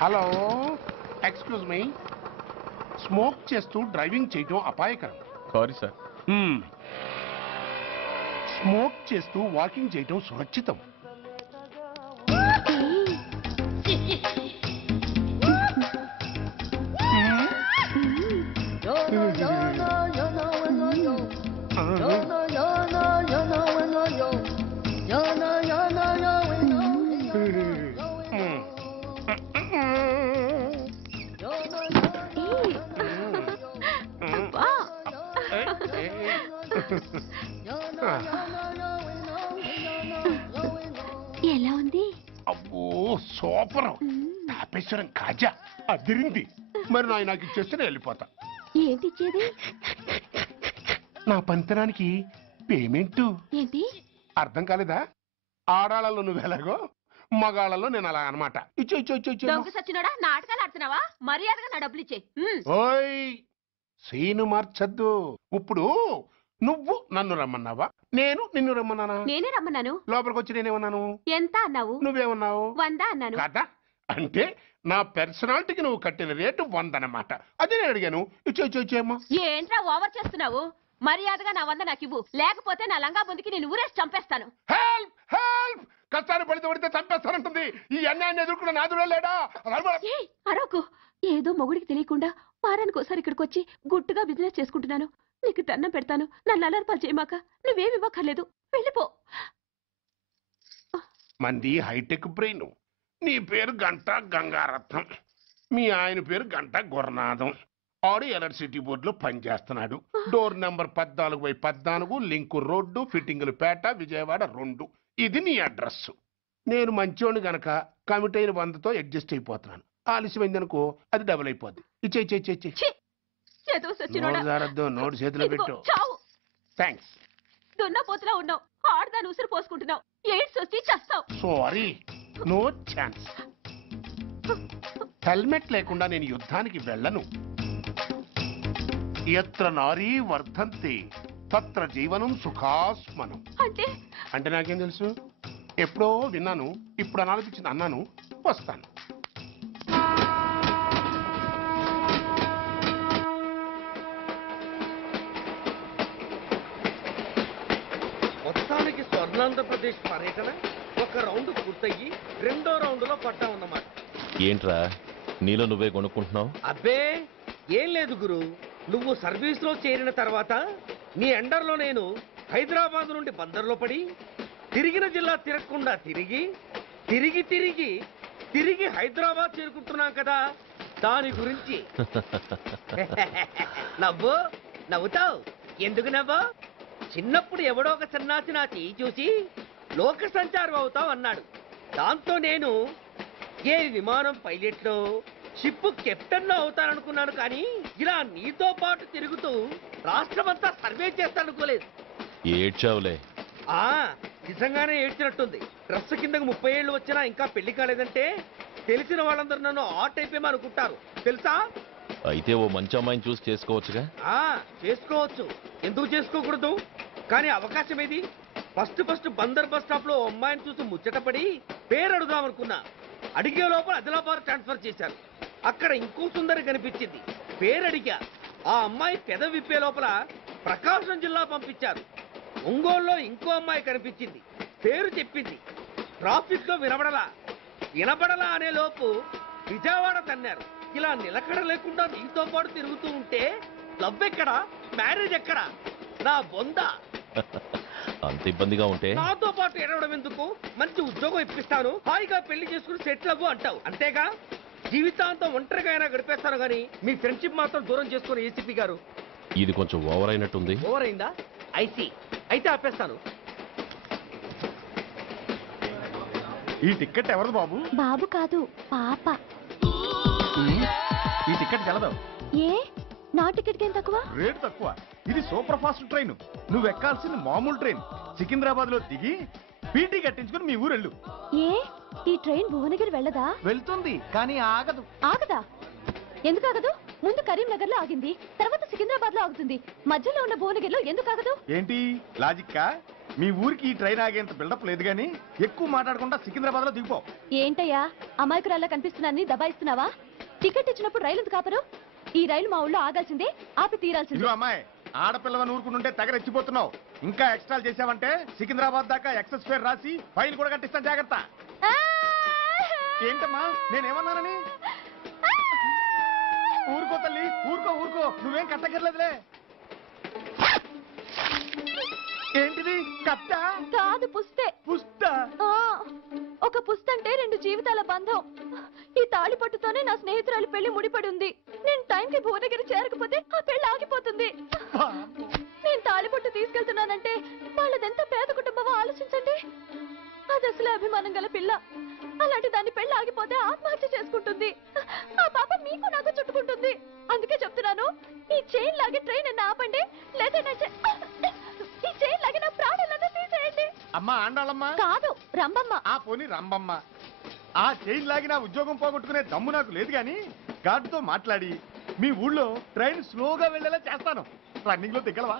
Hello, excuse me. Smoke చేస్తూ driving చేయటం అపాయకరం. Sorry sir. స్మోక్ చేస్తూ వాకింగ్ చేయటం సురక్షితం. ఎలా ఉంది? అబ్బో సూపర్. తాపేశ్వరం కాజా అదిరింది. మరి నాకు ఇచ్చేస్తే నేను వెళ్ళిపోతా. ఏంటి ఇచ్చేది? నా పంతనానికి పేమెంట్. ఏంటి అర్థం కాలేదా? ఆడాళ్ళలో నువ్వు ఎలాగో మగాళ్ళలో నేను అలా అనమాట. దొంగ సచ్చినోడా, నాటకాలు ఆడుతున్నావా? మర్యాదగా నా డబ్బులు ఇచ్చే. ఓయ్ సీను మార్చద్దు. ఇప్పుడు నువ్వు నన్ను రమ్మన్నావా, నేను నిన్ను రమ్మన్నానా? నేనే రమ్మన్నాను. లోపలికి వచ్చి నేనేమన్నాను? ఎంత అన్నావు? నువ్వేమన్నావు? 100 అన్నాను. కదా, అంటే నా పర్సనాలిటీకి నువ్వు కట్టిన రేటు 100 అన్నమాట. అదే నేను అడిగాను. ఇచ్చేమ్మా. ఏంట్రా ఓవర్ చేస్తున్నావు? మర్యాదగా నా 100 నాకు ఇవ్వు, లేకపోతే నా లంగా ముందుకి నేను ఊరేసి చంపేస్తాను. Help help. కష్టాన్ని పడితే చంపేస్తానంటుంది. ఈ అన్యాయాన్ని ఎదుర్కొన్న నాదుడే లేడా? అరవకు. ఏదో మొగుడికి తెలియకుండా వారానికి ఒకసారి ఇక్కడికి వచ్చి గుట్టుగా బిజినెస్ చేసుకుంటున్నాను. నీకు దండం పెడతాను, నన్ను అలర్పాలు చేయమాక. నువ్వేమి ఇవ్వక్కర్లేదు, వెళ్ళిపో. మంది హైటెక్ బ్రెయిన్. నీ పేరు గంట గంగారత్నం, మీ ఆయన పేరు గంట గురనాథం. ఆడు ఎలక్ట్రిసిటీ బోర్డులో పనిచేస్తున్నాడు. డోర్ నెంబర్ 14/14, లింకు రోడ్డు, ఫిట్టింగులు పేట, విజయవాడ 2. ఇది నీ అడ్రస్. నేను మంచోని గనక కమిట్ అయిన 100తో అడ్జస్ట్ అయిపోతున్నాను. ఆలస్యమైందనుకో అది డబుల్ అయిపోద్ది. ఇచ్చే నోటు చేతిలో పెట్టు. థ్యాంక్స్. దున్నపోతులా ఉన్నావు, ఆడదాన్ని ఉసురు పోసుకుంటున్నావు. ఎయిడ్స్ వచ్చి చస్తావు. Sorry, no chance. హెల్మెట్ లేకుండా నేను యుద్ధానికి వెళ్ళను. ఎత్ర నారీ వర్ధంతి తత్ర జీవనం సుఖాస్మనం. అంటే నాకేం తెలుసు? ఎప్పుడో విన్నాను, ఇప్పుడు అనాలనిపించింది అన్నాను. వస్తాను. మొత్తానికి స్వర్ణాంధ్రప్రదేశ్ పర్యటన ఒక రౌండ్ పూర్తయ్యి 2వ రౌండ్లో పడ్డామన్నమాట. ఏంట్రా నీలో నువ్వే కొనుక్కుంటున్నావు? అబ్బే ఏం లేదు గురు. నువ్వు సర్వీస్ లో చేరిన తర్వాత నీ అండర్లో నేను హైదరాబాద్ నుండి బందర్లో పడి తిరిగిన జిల్లా తిరగకుండా తిరిగి తిరిగి తిరిగి తిరిగి హైదరాబాద్ చేరుకుంటున్నాం కదా, దాని గురించి. నవ్వుతావు ఎందుకు నవ్వు? చిన్నప్పుడు ఎవడో ఒక సన్నాసి నా చేయి చూసి లోక సంచారం అవుతావు అన్నాడు. దాంతో నేను ఏ విమానం పైలట్లో షిప్ కెప్టెన్ అవుతాననుకున్నాను. కానీ ఇలా నీతో పాటు తిరుగుతూ రాష్ట్రమంతా సర్వే చేస్తాననుకోలేదు. ఏడ్చావులే. నిజంగానే ఏడ్చినట్టుంది. డ్రెస్ కిందకు 30 ఏళ్ళు వచ్చినా ఇంకా పెళ్లి కాలేదంటే తెలిసిన వాళ్ళందరూ నన్ను ఆట్ అయిపోయి అనుకుంటారు తెలుసా? అయితే ఓ మంచి అమ్మాయిని చూసి చేసుకోవచ్చుగా. చేసుకోవచ్చు, ఎందుకు చేసుకోకూడదు? కానీ అవకాశం ఏది? ఫస్ట్ బందర్ బస్ స్టాప్ లో అమ్మాయిని చూసి ముచ్చటపడి పేరు అడుగుదాం అనుకున్నా. అడిగే లోపల ఆదిలాబాద్ ట్రాన్స్ఫర్ చేశారు. అక్కడ ఇంకో సుందరి కనిపించింది. పేరు అడిగా. ఆ అమ్మాయి పెద విప్పే లోపల ప్రకాశం జిల్లా పంపించారు. ఒంగోలులో ఇంకో అమ్మాయి కనిపించింది. పేరు చెప్పింది. ట్రాఫిక్ లో వినబడలా అనే లోపు విజయవాడ తన్నారు. ఇలా నిలకడ లేకుండా నీతో పాటు తిరుగుతూ ఉంటే లవ్ ఎక్కడా, మ్యారేజ్ ఎక్కడా? నా బొంద. అంత ఇబ్బందిగా ఉంటే నాతో పాటు ఎడవడం ఎందుకు? మంచి ఉద్యోగం ఇప్పిస్తాను, హాయిగా పెళ్లి చేసుకుని సెటిల్ అవ్వు అంటావు అంతేగా. జీవితాంతం ఒంటరిగా అయినా గడిపేస్తాను గానీ మీ ఫ్రెండ్షిప్ మాత్రం దూరం చేసుకుని ఏసీపీ గారు. ఇది కొంచెం ఓవర్ అయినట్టుంది. ఓవర్ అయిందా? ఐసీ. అయితే ఆపేస్తాను. ఈ టికెట్ ఎవరిది బాబు? బాబు కాదు, పాప. ఈ టికెట్ గలదు. ఏ నా టికెట్ ఏం తక్కువ? రేటు తక్కువ. ఇది సూపర్ ఫాస్ట్ ట్రైన్. నువ్వు ఎక్కాల్సింది మామూలు ట్రైన్. సికింద్రాబాద్ లో దిగి పీటీ కట్టించుకుని మీ ఊరెళ్ళు. ఏ ఈ ట్రైన్ భువనగిరి వెళ్ళదా? వెళ్తుంది కానీ ఆగదు. ఆగదా? ఎందుకు ఆగదు? ముందు కరీంనగర్ లో ఆగింది, తర్వాత సికింద్రాబాద్ లో ఆగుతుంది. మధ్యలో ఉన్న భువనగిరిలో ఎందుకు ఆగదు? ఏంటి లాజిక్కా? మీ ఊరికి ఈ ట్రైన్ ఆగేంత బిల్డప్ లేదు కానీ ఎక్కువ మాట్లాడకుండా సికింద్రాబాద్ లో దిగిపో. ఏంటయ్యా అమాయకురాల్లా కనిపిస్తున్నాన్ని దబాయిస్తున్నావా? టికెట్ ఇచ్చినప్పుడు రైలు ఎందుకు కాపరు? ఈ రైలు మా ఊళ్ళో ఆగాల్సిందే, ఆపి తీరాల్సిందే. ఇదిగో అమ్మాయి, ఆడపిల్లవని ఊరుకుంటుంటే తెగరెచ్చిపోతున్నావు. ఇంకా ఎక్స్ట్రాలు చేసావంటే సికింద్రాబాద్ దాకా ఎక్సెస్ ఫేర్ రాసి ఫైన్ కూడా కట్టిస్తాను, జాగ్రత్త. ఏంటమ్మా నేనేమన్నానని? ఊరుకో తల్లి, ఊరుకో ఊరుకో, నువ్వేం కట్టగర్లేదులే. ఏంటిది కట్ట? కాదు పుస్తే. పుష్ట? ఆ, ఒక పుస్తంటే 2 జీవితాల బంధం. ఈ తాళి పట్టుతోనే నా స్నేహితురాలి పెళ్లి ముడిపడి ఉంది. నేను టైంకి భువనగిరి చేరకపోతే ఆ పెళ్లి ఆగిపోతుంది. నేను తాళి పట్టు తీసుకెళ్తున్నానంటే వాళ్ళదెంత పేద కుటుంబమో ఆలోచించండి. అది అసలు అభిమానం గల పిల్ల. అలాంటి దాని పెళ్లి ఆగిపోతే ఆత్మహత్య చేసుకుంటుంది. ఆ పాప మీకు నాకు చుట్టుకుంటుంది. అందుకే చెప్తున్నాను, ఈ చైన్ లాగే ట్రైన్ అన్న ఆపండి, లేదా ఈ చైన్ లాగే నా ప్రాణాలన్నా తీసేయండి. అమ్మా ఆండాళ్ళమ్మా కాదు రంబమ్మ. ఆ పోని రంబమ్మ. ఆ చైన్ లాగి నా ఉద్యోగం పోగొట్టుకునే దమ్ము నాకు లేదు గాని గార్డుతో మాట్లాడి మీ ఊళ్ళో ట్రైన్ స్లోగా వెళ్ళేలా చేస్తాను. రన్నింగ్ లో దిగలవా?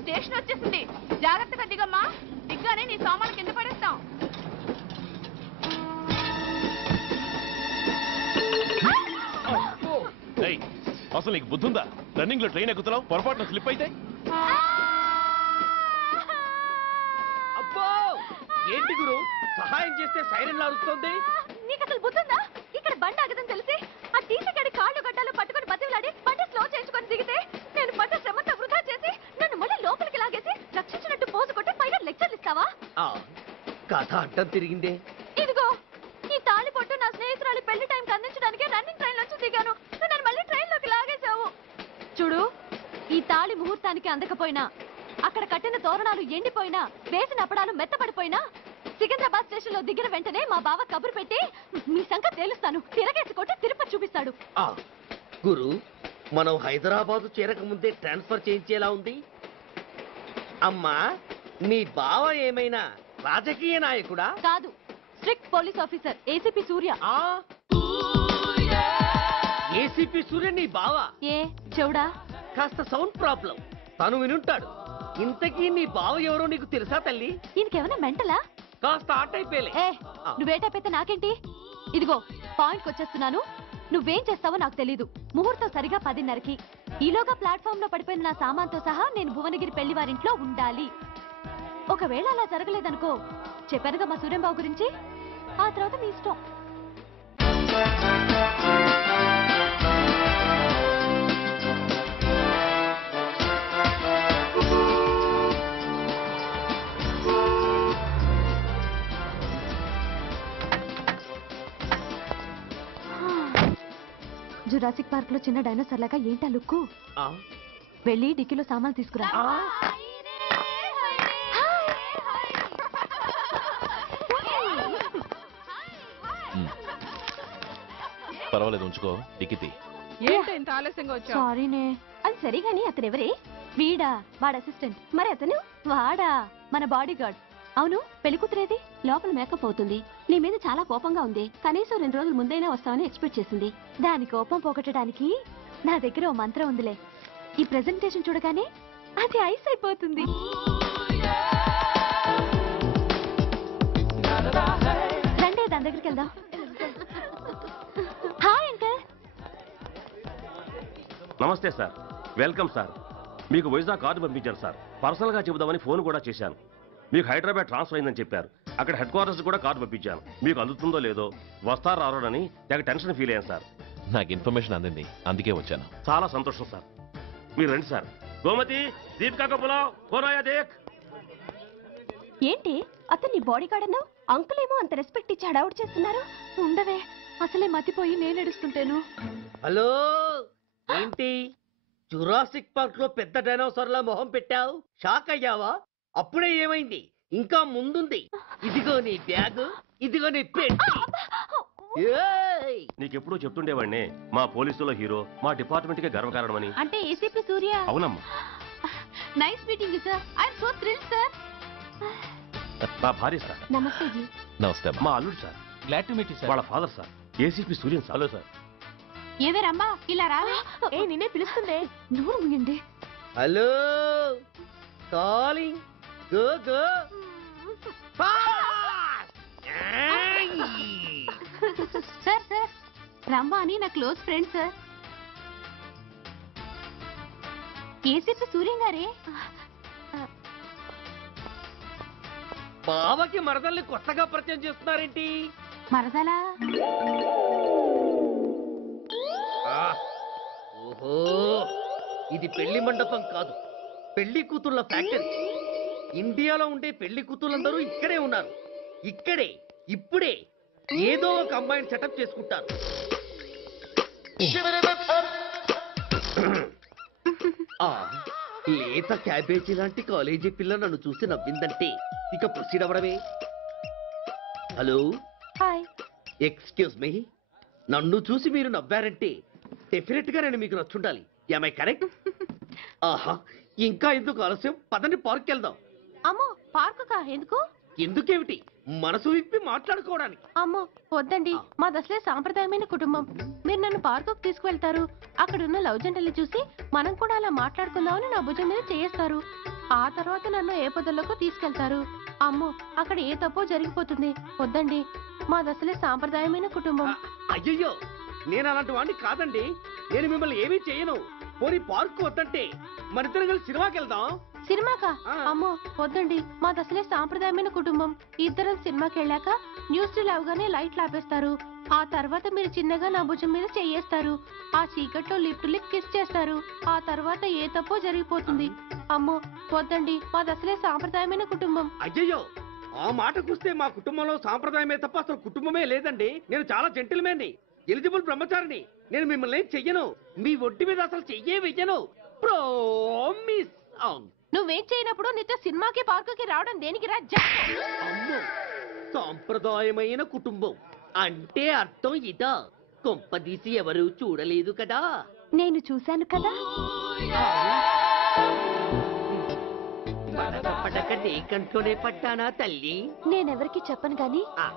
స్టేషన్ వచ్చేసింది, జాగ్రత్తగా దిగమ్మా. దిగ్గానే నీ సామాను కింద పడేస్తాం. ఏయ్, అసలు నీకు బుద్ధుందా? రన్నింగ్ లో ట్రైన్ ఎక్కుతున్నావు, పొరపాటున స్లిప్ అయితే? అబ్బో ఏంటి గురు, సహాయం చేస్తే సైరన్ అరుస్తోంది. నీకు అసలు బుద్ధుందా? ఇక్కడ బండి ఆగదని తెలిసి ఆ టీసీ గడి కాళ్ళు గడ్డాలు పట్టుకొని బతిలాడి బండి స్లో చేసుకొని దిగితే నేను పడ్డ శ్రమంతా వృధా చేసి నన్ను మళ్ళీ లోపలికి లాగేసి రక్షించినట్టు పోజు కొట్టి పైన లెక్చర్లు ఇస్తావా? కథ అడ్డం తిరిగిందే. ఇదిగో ఈ తాళి పొట్టు నా స్నేహితురాలి పెళ్లి టైంకి అందించడానికి రన్నింగ్ ట్రైన్ నుంచి దిగాను. నన్ను మళ్ళీ ట్రైన్ లోకి లాగేశావు. చూడు, ఈ తాళి ముహూర్తానికి అందకపోయినా, అక్కడ కట్టిన తోరణాలు ఎండిపోయినా, వేసిన అప్పడాలు మెత్తపడిపోయినా, సికింద్రాబాద్ స్టేషన్ లో దిగిన వెంటనే మా బావ కబురు పెట్టి మీ సంగతి తేలుస్తాను, తిరగేసి కొట్టి తిరుపతి చూపిస్తాడు. గురు, మనం హైదరాబాద్ చేరక ముందే ట్రాన్స్ఫర్ చేయించేలా ఉంది. అమ్మా, నీ బావ ఏమైనా రాజకీయ నాయకుడా? కాదు, స్ట్రిక్ట్ పోలీస్ ఆఫీసర్, ఏసీపీ సూర్య. ఏసీపీ సూర్య నీ బావ? ఏ చెవుడా? కాస్త సౌండ్ ప్రాబ్లం, తను వినుంటాడు. ఇంతకీ నీ బావ ఎవరో నీకు తెలుసా తల్లి? ఈయనకేమైనా మెంటలా? కాస్త ఆటైపోయలే. ఏ నువ్వేటైపోతే నాకేంటి? ఇదిగో పాయింట్కి వచ్చేస్తున్నాను. నువ్వేం చేస్తావో నాకు తెలీదు. ముహూర్తం సరిగా 10:30కి. ఈలోగా ప్లాట్ఫామ్ లో పడిపోయిన నా సామాన్తో సహా నేను భువనగిరి పెళ్లి వారింట్లో ఉండాలి. ఒకవేళ అలా జరగలేదనుకో, చెప్పానుగా మా సూర్యంబాబు గురించి, ఆ తర్వాత మీ ఇష్టం. జురాసిక్ పార్క్ లో చిన్న డైనోసార్ లాగా ఏంటా లుక్కు? వెళ్ళి డిక్కీలో సామాన్లు తీసుకురా. పర్వాలేదు, ఉంచుకో. టికెట్ ఏంటో ఇంత ఆలస్యంగా వచ్చావు? సారీనే. అది సరిగాని అతను ఎవరే? వీడా, వాడ అసిస్టెంట్. మరి అతను? వాడా, మన బాడీ గార్డ్. అవును, పెళ్లి కూతురేది? లోపల మేకప్ అవుతుంది. నీ మీద చాలా కోపంగా ఉంది. కనీసం 2 రోజుల ముందైనా వస్తావని ఎక్స్పెక్ట్ చేసింది. దాని కోపం పోగొట్టడానికి నా దగ్గర ఓ మంత్రం ఉందిలే. ఈ ప్రెజెంటేషన్ చూడగానే అది ఐస్ అయిపోతుంది. రండి, దాని దగ్గరికి వెళ్దాం. Hi uncle. నమస్తే సార్, వెల్కమ్ సార్. మీకు వైజాగ్ కార్డు పంపించాను సార్. పర్సనల్గా చెబుదామని ఫోన్ కూడా చేశాను. మీకు హైదరాబాద్ ట్రాన్స్ఫర్ అయిందని చెప్పారు. అక్కడ హెడ్ క్వార్టర్స్ కూడా కార్డు పంపించాను. మీకు అందుతుందో లేదో, వస్తారో రారోనని తెగ టెన్షన్ ఫీల్ అయ్యాను సార్. నాకు ఇన్ఫర్మేషన్ అందింది, అందుకే వచ్చాను. చాలా సంతోషం సార్. మీరు రండి సార్. గోమతి, దీపికా కపులావ్, కోనాయా దేక్. ఏంటి అతన్ని బాడీ గార్డ్ అన్నావు? అంకుల్ ఏమో అంత రెస్పెక్ట్ ఇచ్చి హడావుడు చేస్తున్నారు. ఉండవే, అసలే మతిపోయి నేను ఏడుస్తుంటాను. హలో, ఏంటి జురాసిక్ పార్క్ లో పెద్ద డైనోసార్లా మొహం పెట్టావు? షాక్ అయ్యావా? అప్పుడే ఏమైంది? ఇంకా ముందుంది. ఇదిగో నీ బ్యాగ్, ఇదిగో నీ పెట్టి. నీకెప్పుడూ చెప్తుండేవాడిని, మా పోలీసులో హీరో, మా డిపార్ట్మెంట్ కి గర్వకారణమని. అంటే ఏసీపీ సూర్య. అవునమ్మా. Nice meeting you sir. I am so thrilled sir. నా భార్య సార్. నమస్తే జీ. నమస్తే అమ్మా. మా అల్లుడు sir. Glad to meet you sir. వాళ్ళ father sir, ACP Suryan sir. Hello sir. ఏవేరమ్మా ఇలా రావే? ఏ నిన్నే పిలుస్తుందే. నోరు మూయండి. Hello, calling. Go go fast. Sir sir Rambha అని నా close friend sir. ACP Suryam గారే. బావకి మరదల్ని కొత్తగా పరిచయం చేస్తున్నారేంటి? మరదలా? ఓహో, ఇది పెళ్లి మండపం కాదు, పెళ్లి కూతుళ్ళ ఫ్యాక్టరీ. ఇండియాలో ఉండే పెళ్లి కూతుళ్ళందరూ ఇక్కడే ఉన్నారు. ఇక్కడే ఇప్పుడే ఏదో ఒక అమ్మాయిని సెటప్ చేసుకుంటారు. ఆ, లేత క్యాబేజీ లాంటి కాలేజీ పిల్ల నన్ను చూసి నవ్విందంటే ఇక ప్రొసీడ్ అవ్వడమే. Hello, hi. ఎక్స్క్యూజ్ మీ, నన్ను చూసి మీరు నవ్వారంటే డెఫినెట్ గా నేను మీకు నచ్చుండాలి. Am I correct? ఆహా, ఇంకా ఎందుకు ఆలస్యం, పదండి పార్క్ వెళ్దాం. అమ్మో పార్కు కా? ఎందుకు? ఎందుకేమిటి, మనసు విప్పి మాట్లాడుకోవడానికి. అమ్మో వద్దండి, మాది అసలే సాంప్రదాయమైన కుటుంబం. మీరు నన్ను పార్కుకు తీసుకువెళ్తారు, అక్కడున్న లవ్ జంటలు చూసి మనం కూడా అలా మాట్లాడుకుందామని నా భుజం మీద చేస్తారు. ఆ తర్వాత నన్ను ఏ పొదల్లోకి తీసుకెళ్తారు. అమ్మో అక్కడ ఏ తప్పో జరిగిపోతుంది. వద్దండి, మాది అసలే సాంప్రదాయమైన కుటుంబం. అయ్యయ్యో, నేను అలాంటి వాడిని కాదండి. నేను మిమ్మల్ని ఏమీ చేయను. పోనీ పార్క్ వద్దంటే మరిద్దరం కలిసి సినిమాకి వెళ్దాం. సినిమాకా? ఆ. అమ్మో వద్దండి, మాది అసలే సాంప్రదాయమైన కుటుంబం. ఇద్దరం సినిమాకి వెళ్ళాక న్యూస్ అవగానే లైట్లు ఆపేస్తారు. ఆ తర్వాత మీరు చిన్నగా నా భుజం మీద చెయ్యేస్తారు. ఆ చీకట్లో లిప్ టు లిప్ కిస్ చేస్తారు. ఆ తర్వాత ఏ తప్పో జరిగిపోతుంది. అమ్మో వద్దండి, మాది అసలే సాంప్రదాయమైన కుటుంబం. అయ్యయ్యో, ఆ మాటకొస్తే మా కుటుంబంలో సాంప్రదాయమే తప్ప అసలు కుటుంబమే లేదండి. నేను చాలా జెంటిల్మెన్ని, ఎలిజిబుల్ బ్రహ్మచారిని. నేను మిమ్మల్ని ఏం చెయ్యను. మీ ఒంటి మీద అసలు చెయ్యే వెయ్యను. ప్రామిస్. అవును. నువ్వేం చేయనప్పుడు నీతో సినిమాకి పార్కుకి రావడం దేనికి రా? అమ్మో, సాంప్రదాయమైన కుటుంబం అంటే అర్థం ఇదా? కొంపదీసి ఎవరు చూడలేదు కదా? నేను చూశాను కదా. పడక నీ కంట్లోనే పడ్డానా తల్లి? నేనెవరికి చెప్పను గాని ఆ,